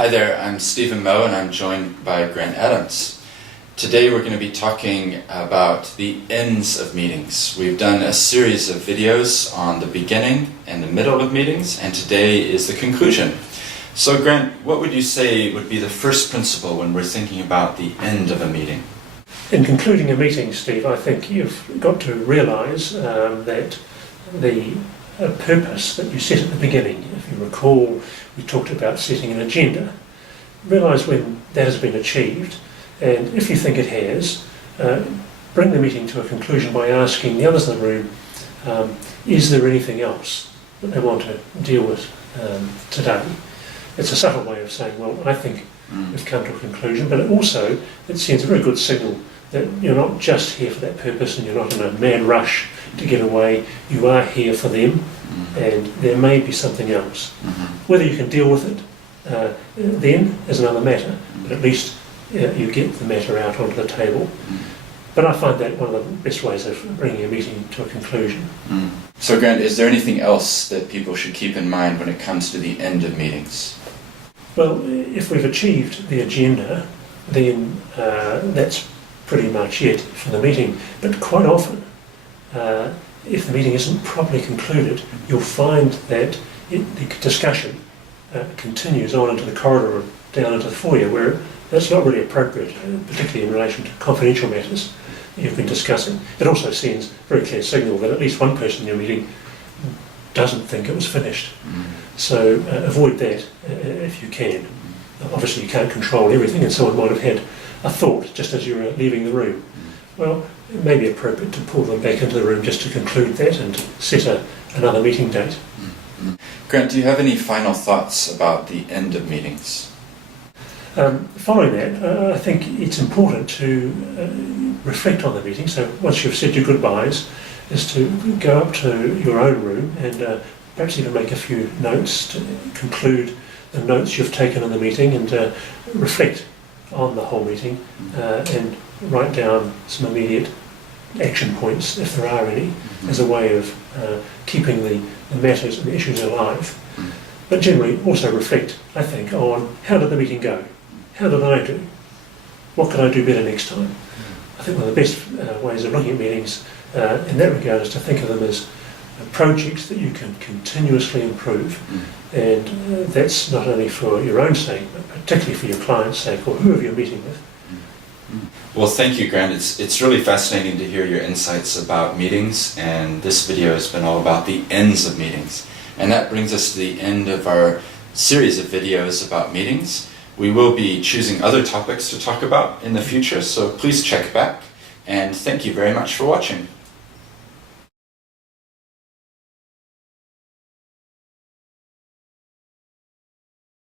Hi there, I'm Steven Moe and I'm joined by Grant Adams. Today we're going to be talking about the ends of meetings. We've done a series of videos on the beginning and the middle of meetings, and today is the conclusion. So Grant, what would you say would be the first principle when we're thinking about the end of a meeting? In concluding a meeting, Steve, I think you've got to realise that the purpose that you set at the beginning, if you recall, we talked about setting an agenda. Realise when that has been achieved, and if you think it has, bring the meeting to a conclusion by asking the others in the room, is there anything else that they want to deal with today? It's a subtle way of saying, well, I think we've come to a conclusion, but it sends a very good signal that you're not just here for that purpose and you're not in a mad rush to get away. You are here for them, and there may be something else. Whether you can deal with it then is another matter, but at least you get the matter out onto the table. But I find that one of the best ways of bringing a meeting to a conclusion. So Grant, is there anything else that people should keep in mind when it comes to the end of meetings? Well, if we've achieved the agenda, then that's pretty much it for the meeting. But quite often, if the meeting isn't properly concluded, you'll find that the discussion continues on into the corridor or down into the foyer, where that's not really appropriate, particularly in relation to confidential matters that you've been discussing. It also sends a very clear signal that at least one person in your meeting doesn't think it was finished. So avoid that if you can. Obviously you can't control everything, and someone might have had a thought just as you were leaving the room. Well, it may be appropriate to pull them back into the room just to conclude that and set another meeting date. Grant, do you have any final thoughts about the end of meetings? Following that, I think it's important to reflect on the meeting. So once you've said your goodbyes, is to go up to your own room and perhaps even make a few notes to conclude the notes you've taken in the meeting, and reflect on the whole meeting and write down some immediate action points, if there are any, as a way of keeping the matters and the issues alive. But generally also reflect, I think, on how did the meeting go? How did I do? What can I do better next time? I think one of the best ways of looking at meetings in that regard is to think of them as projects that you can continuously improve, and that's not only for your own sake, but particularly for your client's sake or whoever you're meeting with. Well, thank you, Grant. It's really fascinating to hear your insights about meetings, and this video has been all about the ends of meetings. And that brings us to the end of our series of videos about meetings. We will be choosing other topics to talk about in the future, so please check back, and thank you very much for watching.